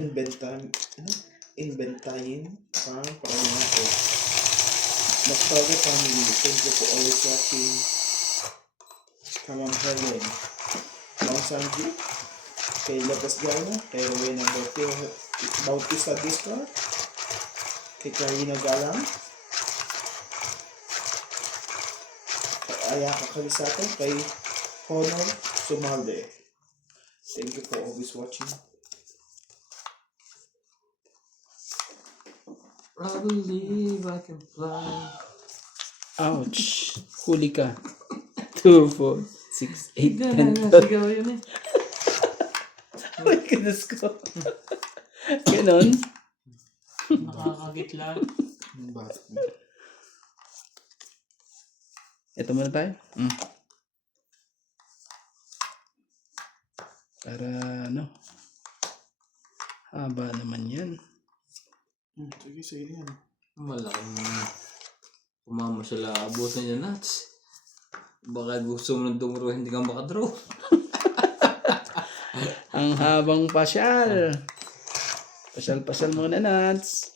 Inventahin, inventahin para natin. Nostalgia family, thank you for always watching. Come on, Helen. Mount Sanji, kay Lopez Gana, kay Rowena Bautista Discar, kay Karina Galang, kay Ayaka Kalisato, kay Honor Sumalde. Thank you for always watching. I believe I can fly. Ouch. Huli ka. 2, 4, 6, 8, 10, 12. Nasigaw yun eh. Ay, kinas ko. Ganon. Nakakagitla. Bakit? Ito muna tayo. Para ano. Haba naman yan. Sige yan. Malaking umama sila abutan niya nuts. Baka gusto mo nang dumuro, hindi ka makadraw. Ang habang pasyal. Pasyal muna, Nuts.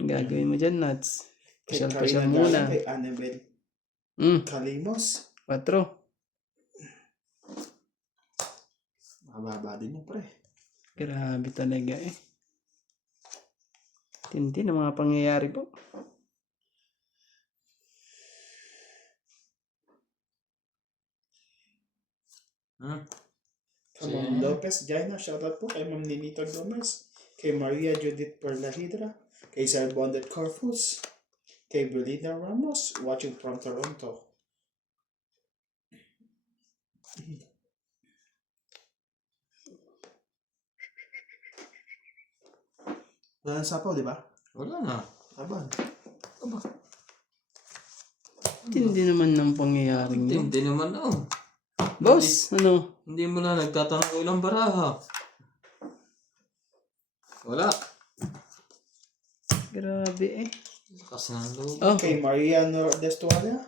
Ang gagawin mo dyan, Nuts. Kay Pasyal Karina muna. Galang, kay Annabel Kalimos. 4. Mababa din yung pre. Grabe talaga eh. Tindi na mga pangyayari po. Come Lopez, Jaina, shoutout po kay Ma'am Ninita Gomez, kay Maria Judith Perlahidra, kay Sir Bondet Corfus, kay Belinda Ramos, watching from Toronto. Wala nang sapaw, di ba? Wala na. Aban. Tindi naman ng pangyayaring yun. Hindi naman oh. Boss, ano? Hindi mo na nagtatanong ko ilang baraha. Wala. Grabe eh. Lakas ng loob. Oh, Kay Maria Destuala,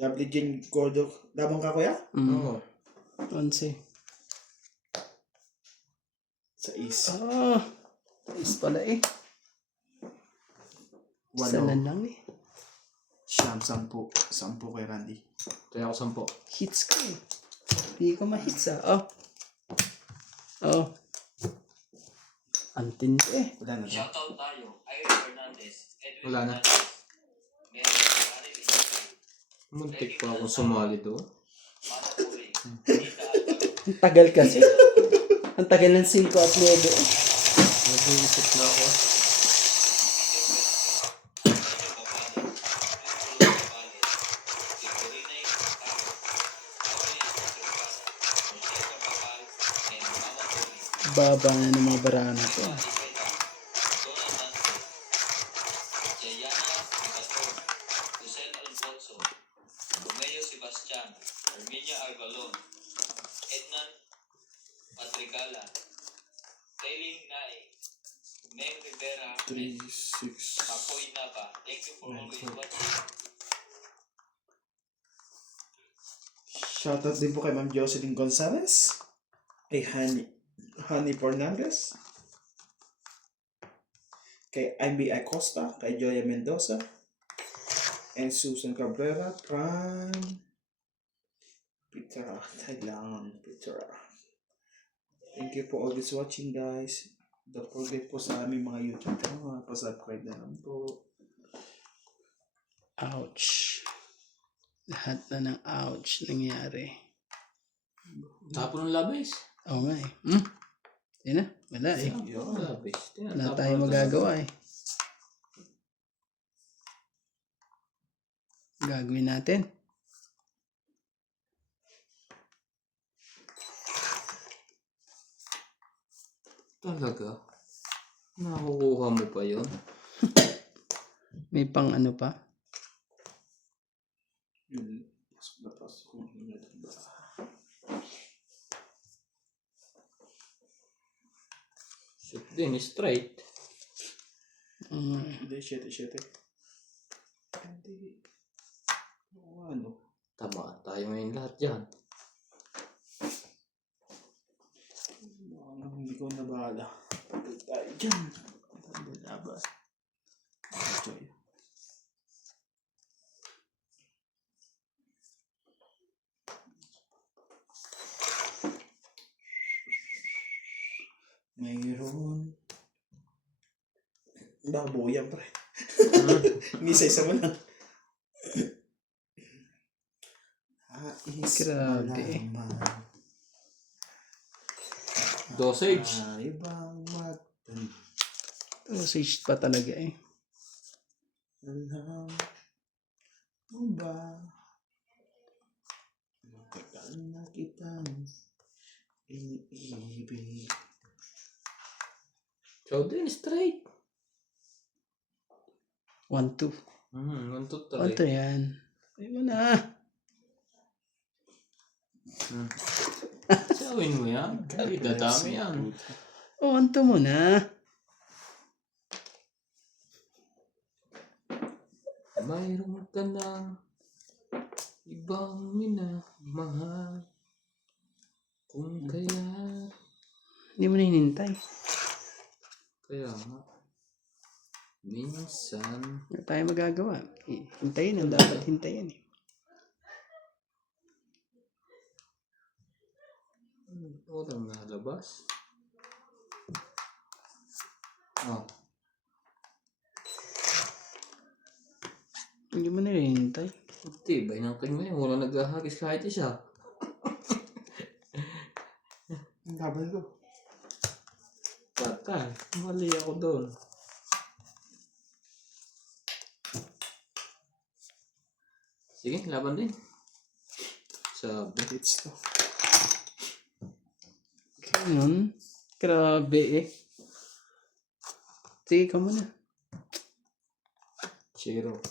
Lovely Jane Gordo, labang ka kuya? Oo. 11. Sa is. Is pala eh. Isa na lang eh. Siyam, 10 kay Randy. Kaya ako 10. Hits ka eh. Hindi ka ma-hits ah. Oh. Antindi eh. Wala na ba? Shoutout tayo, Iron Fernandez, Edwin Wala na. Fernandez, Mary Marilyn, Muntik pa akong sumali doon. Mano Puring, Nita Alvaro, Ang tagal kasi. Ang tagal ng 5 at 9 eh. Nag-iisip na ako. Baba na ng mga barana to. Jayana Baton, Josel Alfonso, Romeo Sebastian, Arminia Arbalon, Ednan Patricala, Tailing Nae, Meng Rivera, 3, 6. Papoy Nava. Thank you for always watching. Shoutout din po kay Ma'am Jocelyn Gonzalez, kay Honey Fernandez, kay Ivy Acosta, kay Joya Mendoza, and Susan Cabrera from Petra, Thailand. Petra. Thank you for always watching, guys. Don't forget po sa aming mga YouTube channel, pa-subscribe na lang po. Ouch. Lahat na ng ouch nangyari. Tapon ng labis. Oo nga eh. Yan na. Wala eh. Tapon ng labis. Wala tayong magagawa eh. Gagawin natin. Talaga? Nakukuha mo pa yun? May pang ano pa? Pasok na pasok. Shoot din, straight. Hindi, 7. Hindi. Ano? Tama tayo ngayon lahat dyan. Ikaw na bahala. Pagod tayo dyan. Labas. Enjoy. Mayroon. Baboy yan, pre. Isa-isa mo lang. Grabe. malaman. Dosage. Ibang matan. Sausage pa talaga eh. Alam mo ba? Matagal na kitang iniibig. So din, straight. 1-2. 1, 2, 1-2 3. yan. Ay mo na. Sawin mo yan. Ay, dadami yan. Oh, 1-2 mo na. Mayroon ka ng ibang minamahal. Kung kaya... Hindi mo na hinintay. Kaya nga. Minsan... Hindi tayo magagawa. Hintayin ang dapat hintayin eh. Walang nalabas. Oh. Hindi mo na hinintay. Tibay ng king mo yun. Walang naghahagis kahit isa. Ang laban ko. Patay. Mali ako doon. Sige, laban din. Sabi. It's to. Ganun. Grabe eh. Sige ka muna. Zero.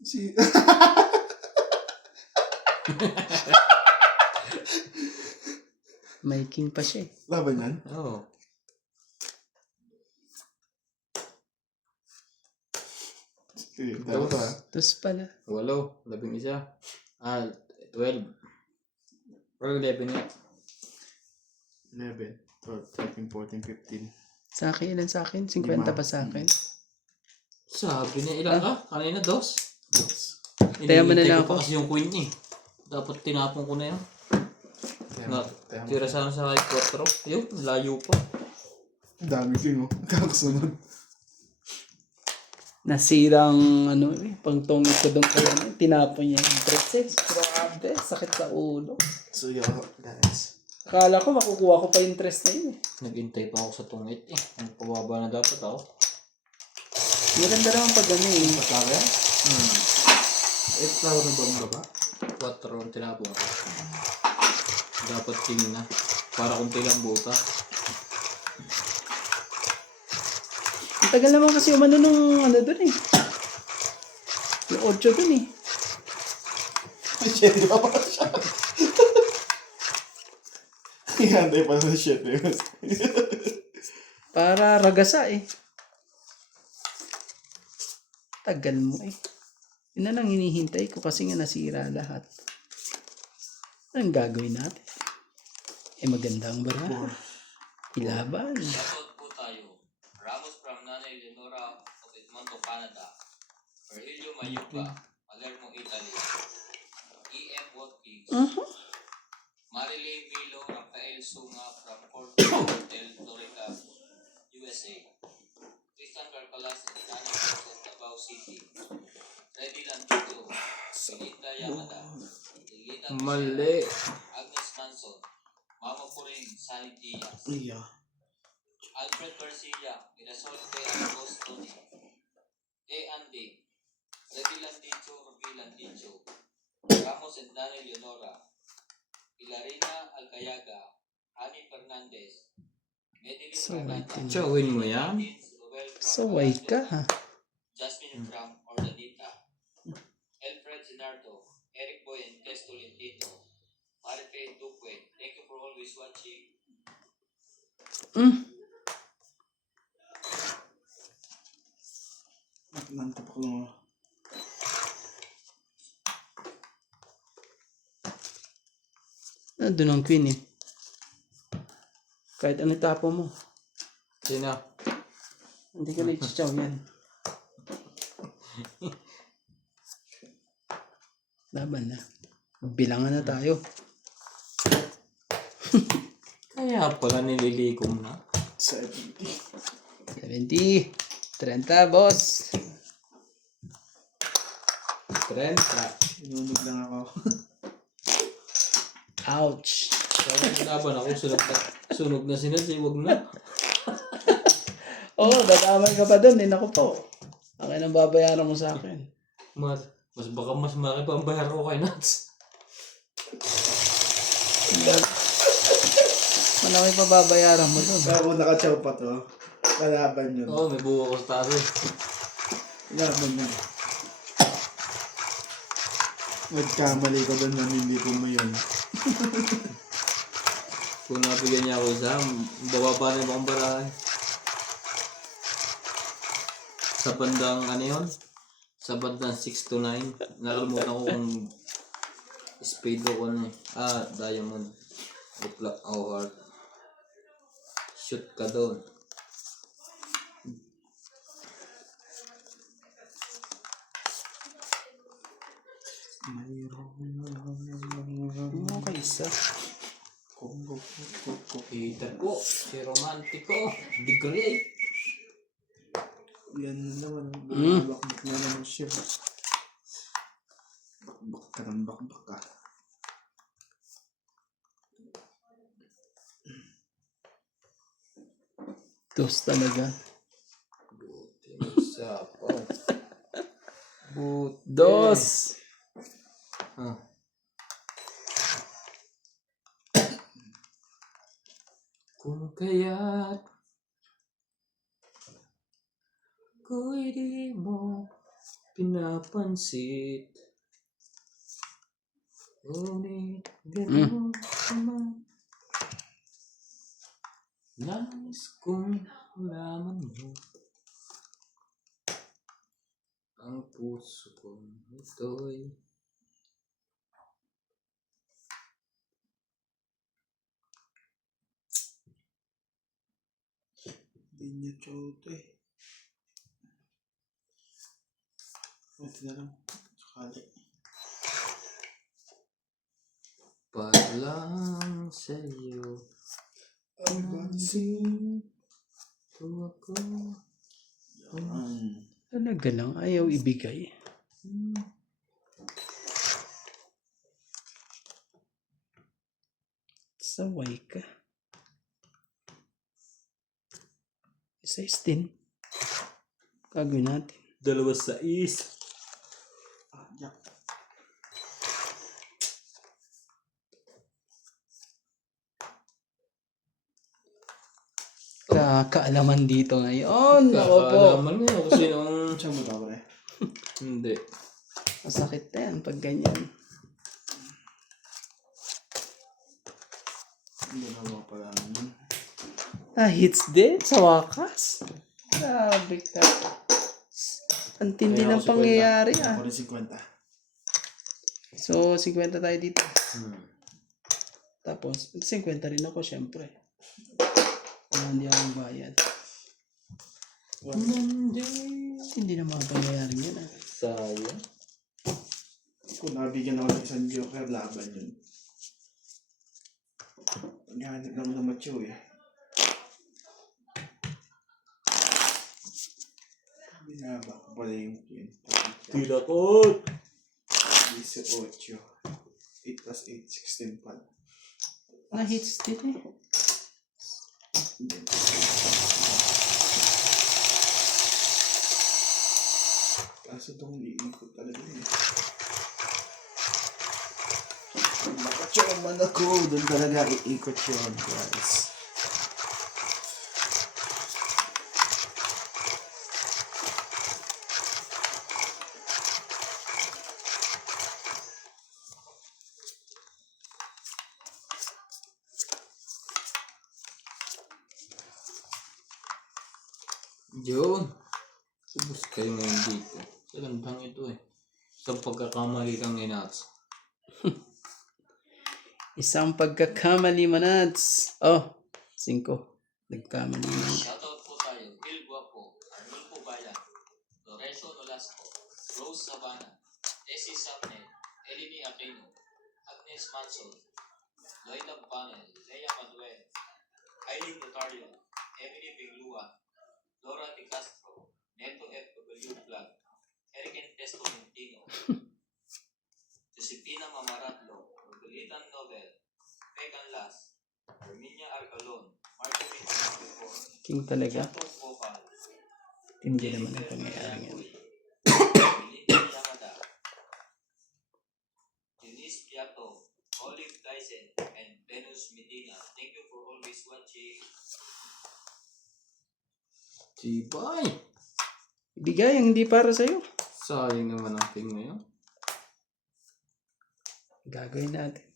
Si... May king pa siya eh. Laban yan? Oo. Dalawa to ha? Tapos pala. 8. 11. 12. Or 11 nga. 11, 12, 13, 14, 15. Sa akin, ilan sa akin? 50 pa sa akin. Sabi niya ilan ka? Kanina 2. Yes. Kaya mo na lang Hinihintay ko ako. pa kasi yung queen niya eh. Dapat tinapon ko na yun. Tira sana sa kahit 4. Yun, layo pa. Ang dami king oh. Kakasunod. Nasirang ano eh. Pangtongit ko doon kaya na. Tinapon niya yung presets. Grabe. Sakit sa ulo. So yo, guys. Akala ko makukuha ko pa yung tres na yun eh. Naghintay pa ako sa tungit eh. Ang pababa na dapat ako. Maganda naman pag ano eh. Patawa? Flower na bang baba? 4 ang tinapon ko. Dapat king na. Para kunti lang buta. Ang tagal naman kasi umano nung ano doon eh. Yung 8 doon eh. Shit, di ba pa siya? Ihantay pa sa shit eh. Para ragasa eh. Tagal mo eh. Yun na lang hinihintay ko kasi nga nasira lahat. Anong gagawin natin? Eh magandang bara. Ilaban. Shoutout po tayo. Ramos from Nanay Leonora of Edmonton, Canada. Virgilio Mayuga, Palermo, Italy. E.M. Watkins. Marilyn Milo, Rafael Sunga from Fort Hotel, Dorica, USA. Tristan Carcalas and Dana Joseph, Davao City. Freddy Landito, Belinda Yamada, Lilita Mali. Agnes Manson, Mama Puring, Sunny Diaz, Iya. Alfred Garcia, Irasolte Arcos Tony, A. Andy, Freddy Landicho, Ruby Landicho, Ramos and Daniel Leonora, Pilarina Alcayaga, Ani Fernandez, Medellin So, Fragata, Chawin mo yan? Saway ka ha. Jasmine from Ordanita, Alfred Sinardo, Eric Boy and Tess Tolentino, Marife Duque. Thank you for always watching. Nantapak lang ako. Doon ang queen eh. Kahit ano tapo mo. Sino? Hindi ka nai-chow yan. Laban na. Bilangan na tayo. Kaya pala nililikom na. 70. 70. 30, boss. 30. Inunog lang ako. Ouch. Kaya laban ako, sunog na sinadya, wag na. Oh, dadamay ka pa doon. Naku po. Akin ang babayaran mo sa akin. Mas baka mas malaki pa ang bayar ko kay Nats. Malaki pa babayaran mo doon. Pero kung nakachow pa to, kalaban yun. Oo, may buo ko sa taas eh. Laban yun. Nagkamali ko doon, namili ko mo yun. Kung nabigyan niya ako isa, bababa na yung barahe. Sa bandang ano yun? Sa bandang 6 to 9. Nakalimutan ko kung spade ko ano eh. Diamond. O heart. Shoot ka doon. Okay, isa. Kita ko, si Romantico, the great. Yan naman. Bakbak na naman siya. Bakbak ka ng bakbak ka. Dos talaga. Isa pa. Dos. Ah. Kung kaya't ko'y di mo pinapansit, ngunit gano'n naman, nais kong malaman mo ang puso kong ito'y Hindi niya chow to eh. Ito na lang. Sakali. palang sa'yo. Abansin. Ito ako. Talaga lang. Ayaw ibigay. Saway ka. 16. Gagawin natin. 26. Yak. Kaalaman dito ngayon. Ako po. Kakalaman mo kasi nung... Chow mo daw pre. Hindi. Masakit na yan pag ganyan. Hindi na mo pala naman. Hits din sa wakas. Grabe ka. Ang tindi Kaya ng ako 50. pangyayari Ako rin 50. So, 50 tayo dito. Tapos, 50 rin ako syempre. Kung hindi akong bayad. Hindi na mga pangyayari yan. Sayang. Kung nabigyan ako ng isang joker, laban yun. Paghahanap lang ng macho eh. Binaba ko pala yung 20. Tilakot! 18. 8 plus 8, 16 pala. Na-hits din eh. Kaso itong liikot talaga eh. Pag nakachaman ako, doon talaga iikot yun, guys. Yun. Ubus kayo ngayon dito. Sagandang ito eh. Sa pagkakamali kang inats. Isang pagkakamali manats. Oh, 5. Nagkamali na. Shoutout po tayo. Bill Guapo, Arnulfo Bayan, Lorenzo Nolasco, Rose Sabana, Tessie Sapnet, Eleni Aquino, Agnes Manson, Loida Bangel, Lea Manuel, Aileen Notario, Emily Pinglua, Laura Di Castro, Neto FW Vlog, Eric Testo Mentino, Josepina Mamaratlo, Margolitan Nobel, Megan Las, Herminia Arcalon, Marjorie Pinagpipor, King talaga. Chato Vocal, Hindi naman ang pangyayari yan. Belinda Yamada, Denise Piato, Olive Dyson, and Venus Medina. Thank you for always watching. Tibay! Ibigay ang hindi para sa'yo. Sayang naman ang king ngayon. Gagawin natin.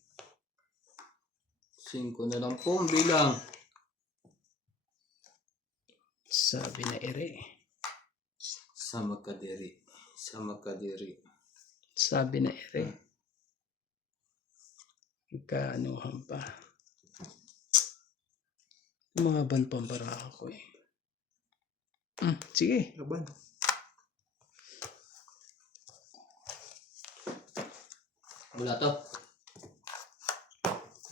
5 na lang po ang bilang. Sabi na ere. Sama ka diri. Sama ka diri. Sabi na ere. Kaanuhan pa. Umaban pa ang baraka ko eh. Sige. Laban. Wala to.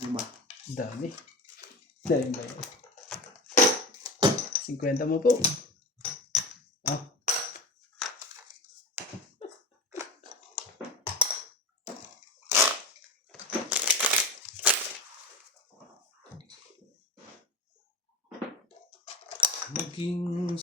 5. Dami. Dami ba yan? 50 mo po. Maging